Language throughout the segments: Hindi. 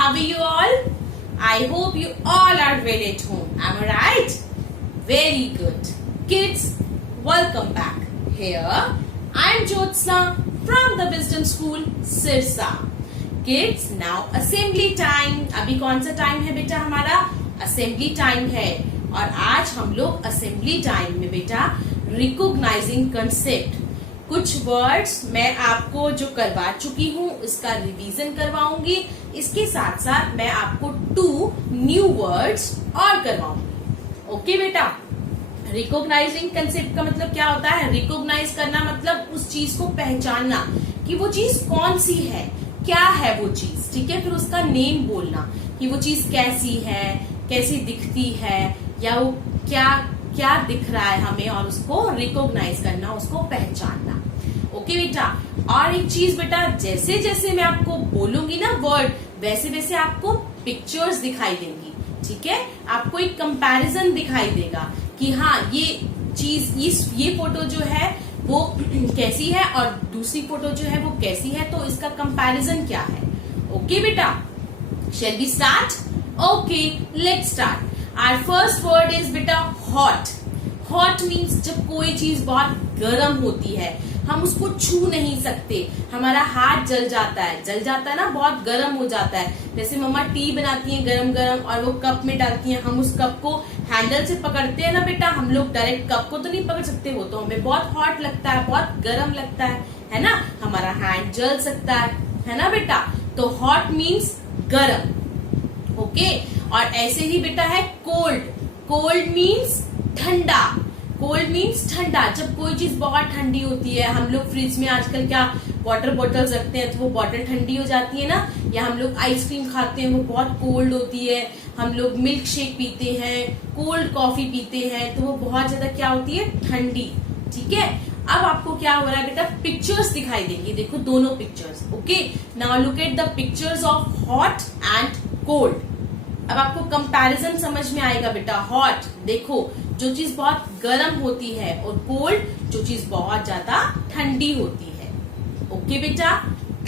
How are you all? I hope you all are well at home. Am I right? Very good. Kids, welcome back. Here, I am Jyotsna from the Wisdom School, Sirsa. Kids, now assembly time. अभी कौन सा टाइम है बेटा हमारा? असेंबली टाइम है और आज हम लोग असेंबली टाइम में बेटा रिकॉग्नाइजिंग कंसेप्ट कुछ वर्ड्स मैं आपको जो करवा चुकी हूँ उसका रिवीजन करवाऊंगी। इसके साथ साथ मैं आपको 2 न्यू वर्ड्स और करवाऊंगी। ओके बेटा, रिकॉग्नाइजिंग कंसेप्ट का मतलब क्या होता है? रिकॉग्नाइज करना मतलब उस चीज को पहचानना कि वो चीज कौन सी है, क्या है वो चीज, ठीक है। फिर उसका नेम बोलना कि वो चीज कैसी है, कैसी दिखती है, या वो क्या क्या दिख रहा है हमें, और उसको रिकॉग्नाइज करना, उसको पहचानना। ओके बेटा, और एक चीज बेटा, जैसे जैसे मैं आपको बोलूंगी ना वर्ड, वैसे वैसे आपको पिक्चर्स दिखाई देंगी, ठीक है। आपको एक कंपैरिजन दिखाई देगा कि हाँ ये चीज, ये फोटो जो है वो कैसी है और दूसरी फोटो जो है वो कैसी है, तो इसका कंपैरिजन क्या है। ओके बेटा, shall we start? Okay, let's start. Our first word is बेटा hot. Hot means जब कोई चीज बहुत गर्म होती है, हम उसको छू नहीं सकते, हमारा हाथ जल जाता है ना, बहुत गर्म हो जाता है। जैसे मम्मा टी बनाती हैं गरम गरम और वो कप में डालती हैं, हम उस कप को हैंडल से पकड़ते हैं ना बेटा, हम लोग डायरेक्ट कप को तो नहीं पकड़ सकते, वो तो हमें बहुत हॉट लगता है, बहुत गर्म लगता है ना, हमारा हैंड जल सकता है ना बेटा। तो हॉट मीन्स गरम। ओके, और ऐसे ही बेटा है कोल्ड। कोल्ड मीन्स ठंडा। कोल्ड मीन्स ठंडा, जब कोई चीज बहुत ठंडी होती है, हम लोग फ्रिज में आजकल क्या वाटर बॉटल्स रखते हैं तो वो बॉटल ठंडी हो जाती है ना, या हम लोग आइसक्रीम खाते हैं वो बहुत कोल्ड होती है, हम लोग मिल्क शेक पीते हैं, कोल्ड कॉफी पीते हैं तो वो बहुत ज्यादा क्या होती है, ठंडी, ठीक है। अब आपको क्या हो रहा है बेटा, पिक्चर्स दिखाई देंगी, देखो दोनों pictures. Okay, now look at the pictures of hot and cold. अब आपको कंपैरिजन समझ में आएगा बेटा। हॉट देखो जो चीज बहुत गर्म होती है, और कोल्ड जो चीज बहुत ज्यादा ठंडी होती है। ओके बेटा,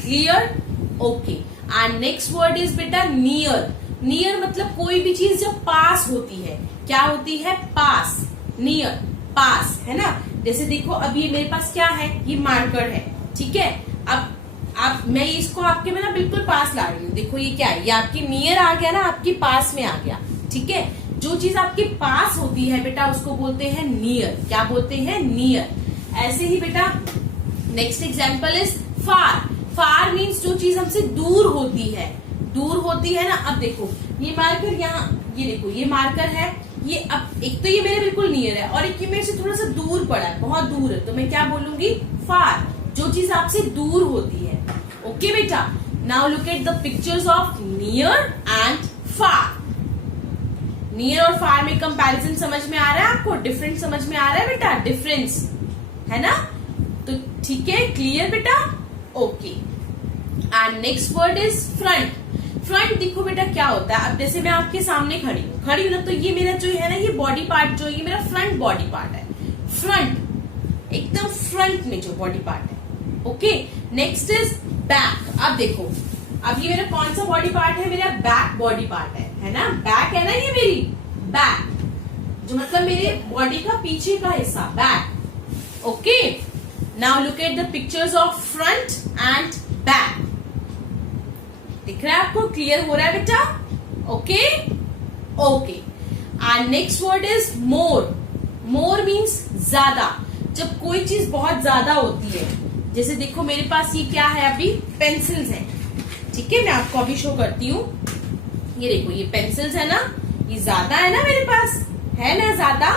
clear? Okay, and next word is बेटा नियर। नियर मतलब कोई भी चीज जब पास होती है, क्या होती है, पास, नियर, पास, है ना। जैसे देखो अब ये मेरे पास क्या है, ये मार्कर है, ठीक है। अब मैं इसको आपके में ना बिल्कुल पास ला रही हूँ, देखो ये क्या है, ये आपके नियर आ गया ना, आपके पास में आ गया, ठीक है। जो चीज आपके पास होती है बेटा उसको बोलते हैं नियर। क्या बोलते हैं, नियर। ऐसे ही बेटा next example is far. Far means जो चीज हमसे दूर होती है, दूर होती है ना। अब देखो ये मार्कर, यहाँ ये देखो ये मार्कर है, ये अब एक तो ये मेरे बिल्कुल नियर है और एक ये मेरे से थोड़ा सा दूर पड़ा है, बहुत दूर है, तो मैं क्या बोलूंगी, फार, जो चीज आपसे दूर होती है। ओके बेटा, now look at the pictures of near and far. Near और फार में कंपैरिजन समझ में आ रहा है आपको? डिफरेंस समझ में आ रहा है बेटा? डिफरेंस है ना, तो ठीक है, क्लियर बेटा? Okay, and next word is front. Front देखो बेटा क्या होता है, अब जैसे मैं आपके सामने खड़ी हूँ ना, तो ये मेरा जो है ना, ये बॉडी पार्ट जो, ये मेरा फ्रंट बॉडी पार्ट है। फ्रंट एकदम फ्रंट में जो बॉडी पार्ट है। Okay, next is back. अब देखो, अब ये मेरा कौन सा बॉडी पार्ट है, मेरा बैक बॉडी पार्ट है ना, बैक है ना, ये मेरी बैक, जो मतलब मेरे बॉडी का पीछे का हिस्सा, back. Okay, now look at the pictures of front end back. दिख रहा है आपको? क्लियर हो रहा है बेटा? Okay, okay, and next word is more. More means ज्यादा, जब कोई चीज बहुत ज्यादा होती है। जैसे देखो मेरे पास ये क्या है, अभी पेंसिल्स हैं, ठीक है, मैं आपको अभी शो करती हूँ। ये देखो ये पेंसिल्स है ना, ये ज्यादा है ना मेरे पास, है ना ज्यादा,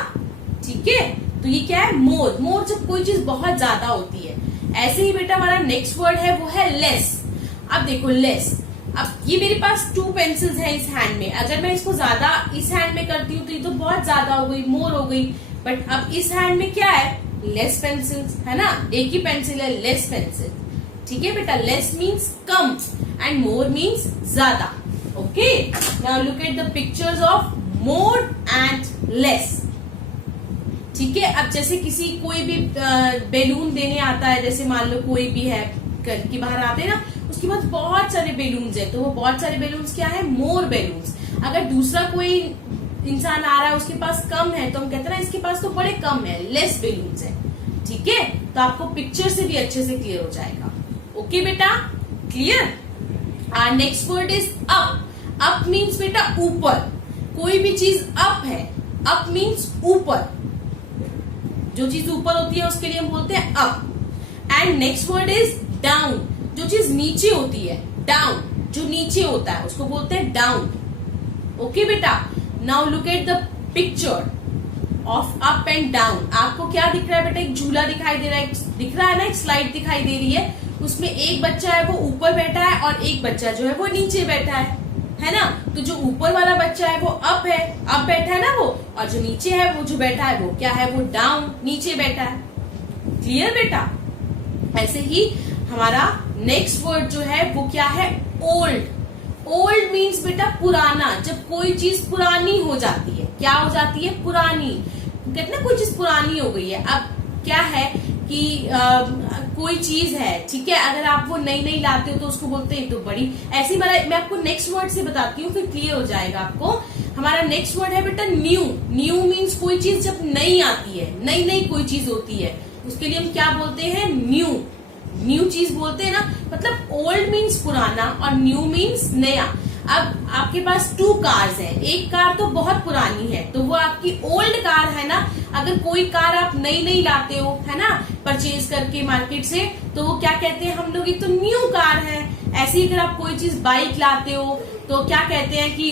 ठीक है। तो ये क्या है, मोर। मोर जब कोई चीज बहुत ज्यादा होती है। ऐसे ही बेटा हमारा नेक्स्ट वर्ड है वो है लेस। अब देखो लेस, अब ये मेरे पास 2 पेंसिल्स हैं इस हैंड में, अगर मैं इसको ज्यादा इस हैंड में करती हूँ तो ये तो बहुत ज्यादा हो गई, मोर हो गई। बट अब इस हैंड में क्या है, लेस पेंसिल्स, है ना, एक ही पेंसिल है, लेस पेंसिल, ठीक है बेटा। लेस मीन्स कम एंड मोर मीन्स ज्यादा। Okay, now look at the pictures of more and less, ठीक है। अब जैसे किसी कोई भी बैलून देने आता है, जैसे मान लो कोई भी है घर के बाहर आते हैं ना, उसकी उसके पास बहुत सारे बेलून्स है, तो वो बहुत सारे बेलून्स क्या है, मोर बेलून्स। अगर दूसरा कोई इंसान आ रहा है उसके पास कम है तो हम कहते हैं ना इसके पास तो बड़े कम है, लेस बेलून्स है। ठीक है, तो आपको पिक्चर से भी अच्छे से क्लियर हो जाएगा। ओके बेटा, clear. Next word is up. Up means बेटा ऊपर, कोई भी चीज अप है, अप मीन्स ऊपर, जो चीज ऊपर होती है उसके लिए हम बोलते हैं up. And next word is down, जो चीज नीचे होती है, डाउन, जो नीचे होता है उसको बोलते हैं डाउन। ओके बेटा, now look at the picture of up and down. आपको क्या दिख रहा है बेटा, एक झूला दिखाई दे रहा है, दिख रहा है ना, एक स्लाइड दिखाई दे रही है, उसमें एक बच्चा है वो ऊपर बैठा है और एक बच्चा जो है वो नीचे बैठा है ना। तो जो ऊपर वाला बच्चा है वो अप है, अप बैठा है ना वो, और जो नीचे है वो जो बैठा है वो क्या है, वो डाउन, नीचे बैठा है। क्लियर बेटा। ऐसे ही हमारा नेक्स्ट वर्ड जो है वो क्या है, ओल्ड। ओल्ड मीन्स बेटा पुराना, जब कोई चीज पुरानी हो जाती है, क्या हो जाती है, पुरानी। कहते ना कोई चीज पुरानी हो गई है। अब क्या है कि कोई चीज है, ठीक है, अगर आप वो नई नई लाते हो तो उसको बोलते हैं तो बड़ी। ऐसी मैं आपको नेक्स्ट वर्ड से बताती हूँ, फिर क्लियर हो जाएगा आपको। हमारा नेक्स्ट वर्ड है बेटा न्यू। न्यू मीन्स कोई चीज जब नई आती है, नई नई कोई चीज होती है, उसके लिए हम क्या बोलते हैं, न्यू। न्यू चीज बोलते हैं ना, मतलब ओल्ड मीन्स पुराना और न्यू मीन्स नया। अब आपके पास 2 कार्स हैं, एक कार तो बहुत पुरानी है तो वो आपकी ओल्ड कार है ना। अगर कोई कार आप नई नई लाते हो है ना, परचेज करके मार्केट से, तो वो क्या कहते हैं हम लोग, ये तो न्यू कार है। ऐसे ही अगर आप कोई चीज बाइक लाते हो तो क्या कहते हैं कि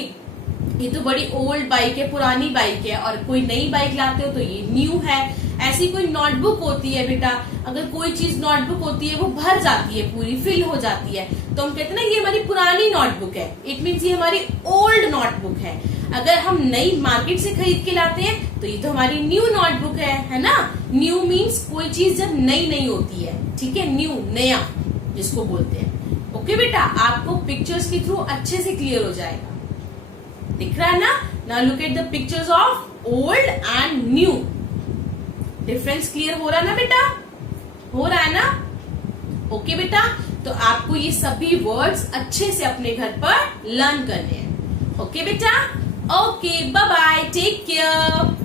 ये तो बड़ी ओल्ड बाइक है, पुरानी बाइक है। और कोई नई बाइक लाते हो तो ये न्यू है। ऐसी कोई नोटबुक होती है बेटा, अगर कोई चीज नोटबुक होती है वो भर जाती है, पूरी फिल हो जाती है, तो हम कहते हैं ना ये हमारी पुरानी नोटबुक है, इट मीन्स ये हमारी ओल्ड नोटबुक है। अगर हम नई मार्केट से खरीद के लाते हैं तो ये तो हमारी न्यू नोटबुक है ना। न्यू मीन्स कोई चीज जब नई नई होती है, ठीक है, न्यू, नया जिसको बोलते हैं। ओके बेटा, आपको पिक्चर्स के थ्रू अच्छे से क्लियर हो जाएगा। दिख रहा है ना। Now look at the pictures of old and new. Difference clear हो रहा है ना बेटा, हो रहा है ना। ओके बेटा, तो आपको ये सभी वर्ड्स अच्छे से अपने घर पर लर्न करने हैं। ओके बेटा, okay, bye bye, take care.